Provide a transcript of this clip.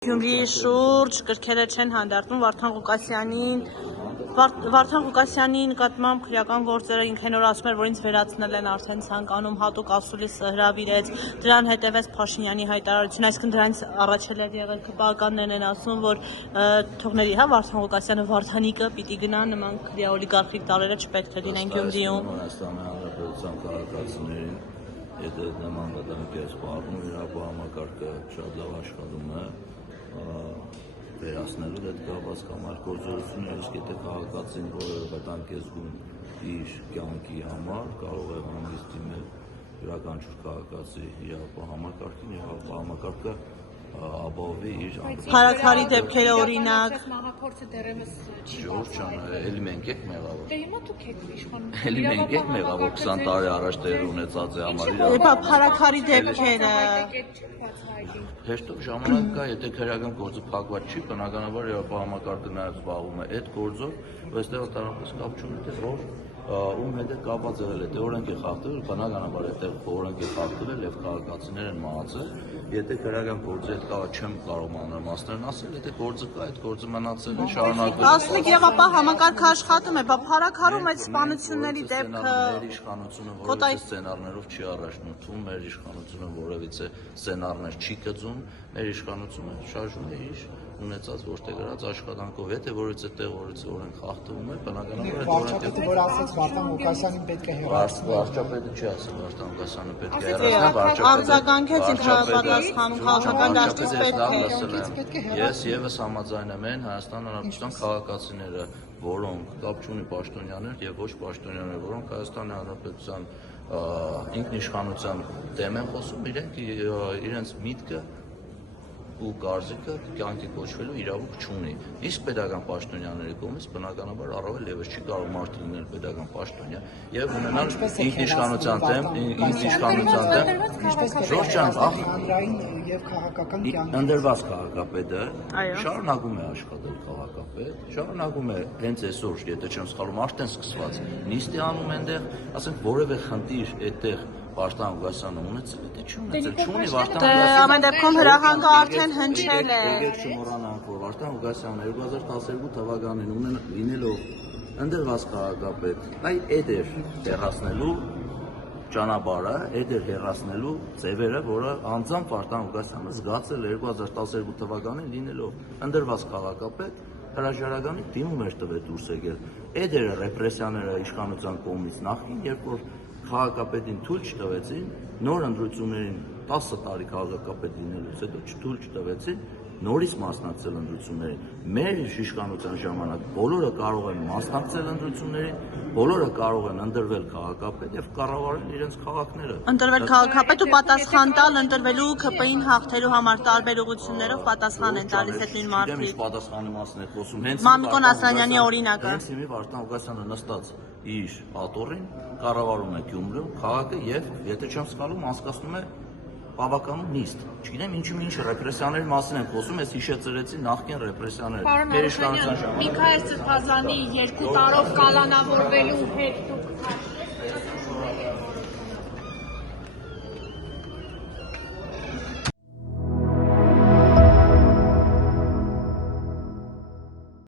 Գյումրիի շուրջ գրքերը չեն հանդարտում Վարդան Ղուկասյանի նկատմամբ քրեական գործերը ինքն նոր ասում էր, որ ինձ վերացնել են արդեն ցանկանում հատուկ ասուլիսը հրավիրեց, դրան հետևեց Փաշինյանի հայտարարությունը, այսինքն դրանից առաջ էլ եղել քպականներն են ասում, որ թողների Վարդան Ղուկասյանը Վարդանիկը պիտի գնա, նման քրեա օլիգարխիկ տարրերը չպետք է լինեն Գյումրիում։ Եթե նման վտանգ է սպառնում, իր համակարգը շատ լավ աշխատում է վերացնելու հետ կապված կամ այլ գործողություններ, իսկ եթե քաղաքացին որևէ վտանգ է զգում իր կյանքի համար, կարող է հանգիստ դիմել յուրաքանչյուր քաղաքացի իր համակարգին եւ համակարգը ապահովի իր Փարաքարի դեպքերը օրինակ մահափորձը դեռևս չի Ժորժան, էլի մենք եք մեղավոր։ Դե հիմա դուք եք իշխանում։ Էլի մենք եք մեղավոր 20 տարի առաջ տեղի ունեցած է համար Եփա փարաքարի դեպքերը Հեշտով ժամանակ կա, եթե քրեական գործը փակված չի, բնականաբար համակարգը նաև զբաղվում է այդ գործով, այստեղ տարապես կապ չունի, թե որ ում հետ է կապված եղել է, թե օրենք է խախտվել, բնականաբար այդտեղ օրենք է խախտվել եւ քաղաքացիներ են մահացել, եթե քրեական գործի հետ կապ չեմ կարող մանրամասներն ասել, եթե գործը կա, այդ գործը մնացել է շարունակվել։ Ասլիկ եւ ապա համակարգը աշխատում է, բա փարաքարում այդ սպանությունների դեպքը մեր իշխանությունը որևէ սցենարներով չի առաջնորդվում, մեր իշխանությունը որևիցե սցենարներ չի գծում, մեր իշխանությունը շարժում է իր ունեցած որտեղ գրած աշխատանքով, եթե որից այդտեղ որից օրենք խախտվում է, բնականաբար վարչապետը որ ասեց Վարդան Ղուկասյանին պետք է հեռացնել։ Վարչապետը չի ասել Վարդան Ղուկասյանը պետք է հեռացնել, արձագանքեցին պատասխանում քաղաքական դաշտից պետք է։ Ես եւս համաձայն եմ Հայաստան Հանրապետության քաղաքացիները, որոնք կապ չունի պաշտոնյաներ եւ ոչ պաշտոնյաներ, որոնք Հայաստան Հանրապետության ինքնիշխանության դեմ են խոսում, իրենց միտքը ու կարծիքը կյանքի կոչվելու իրավունք չունի։ Իսկ պետական պաշտոնյաների կողմից բնականաբար առավել եւս չի կարող մարդը լինել պետական պաշտոնյա եւ ունենալ ինքնիշխանության դեմ Ժորժան հանրային եւ քաղաքական կյանքի ընդրված քաղաքապետը շարունակում է աշխատել քաղաքապետ, շարունակում է հենց այսօր, եթե չեմ սխալվում, արդեն սկսված նիստի անում այնտեղ, ասենք որևէ խնդիր այդտեղ Վարդան Ղուկասյանը ունեցել է, չունի Վարդան Ղուկասյանը։ Ամեն դեպքում հրահանգը արդեն հնչել է։ Եկեք չմոռանանք, որ Վարդան Ղուկասյանը 2012 թվականին լինելով ընդրված քաղաքապետ, այդ էր հեռացնելու ճանապարհը, այդ էր հեռացնելու ձևերը, որը անձամբ Վարդան Ղուկասյանը զգացել է 2012 թվականին լինելով ընդրված քաղաքապետ, հրաժարականի դիմում էր տվել դուրս եկել։ Այդ էր ռեպրեսիաները իշխանության կողմից նախին, երբ որ քաղաքապետին թույլ չտվեցին, նոր ընտրություններին 10 տարի քաղաքապետ լինելուց հետո թույլ չտվեցին, նորից մասնակցել ընտրություններին։ Մեր իշխանության ժամանակ բոլորը կարող են մասնակցել ընտրություններին, բոլորը կարող են ընտրվել քաղաքապետ եւ կառավարել իրենց քաղաքները։ Ընտրվել քաղաքապետ ու պատասխան տալ ընտրվելու ԿՊ-ին հաղթելու համար տարբեր ուղղություններով պատասխան են տալիս այդ նույն մարդիկ։ Գիտեմ, պատասխանի մասն է խոսում։ Հենց Մամիկոն Ասլանյանի օրինակը։ Հենց հիմի Վարդան Ղուկասյանը նստած իր աթոռին կառավարում է Գյումրիում քաղաքը եւ եթե չեմ սխալվում անցկացնում է բավականին նիստ։ Չգիտեմ ինչու ռեպրեսիաների մասին են խոսում, ես հիշեցրեցի նախկին ռեպրեսիաները։ Միքայել Սրբազանի 2 տարով կալանավորվելու հետ դուք